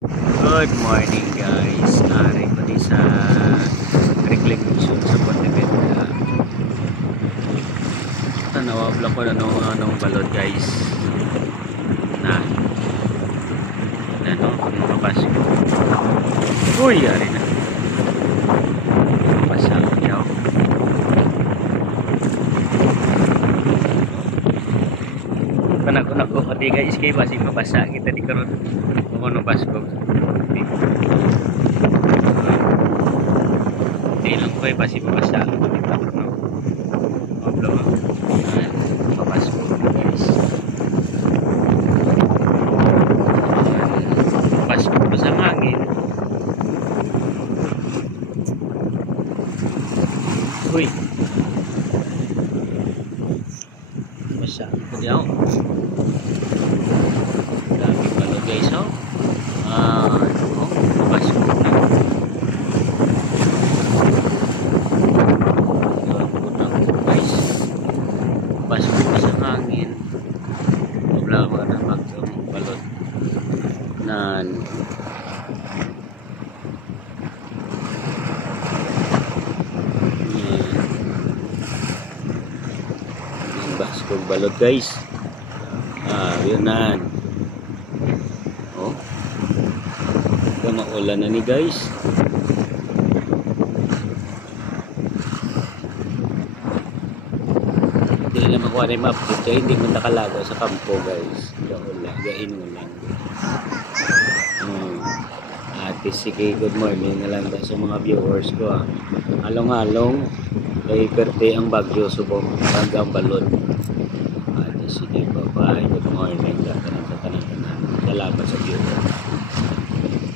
Good morning guys. Ari ko di sa reclamation sa Pontevedra. Nawawala ko na anong balot guys. Na. Ano, lumabas ko. Uy, ari na. Basa ko yaw. Kanak ko pati guys kay basi mabasa kita di karon. Ano basko. Hindi lang ko basi mabasa. Mablo. Mabasko guys. Basko pa sa hangin. Uy. Basa ko diaw. Dami pala guys oh. Basko na. Guys. Basko pa sa hangin. Wala na magbalot. Nan. Basko balot guys. Yun na. Oh. Maulan na ni guys. Hindi na makuha na yung update kaya hindi mo nakalagaw sa kampo guys. Gain mo lang. Ate sige, good morning na lang sa mga viewers ko. Along-along kay Perte ang Bagyo subong hanggang balon. Ate sige, bye-bye, good morning. Salamat sa viewers.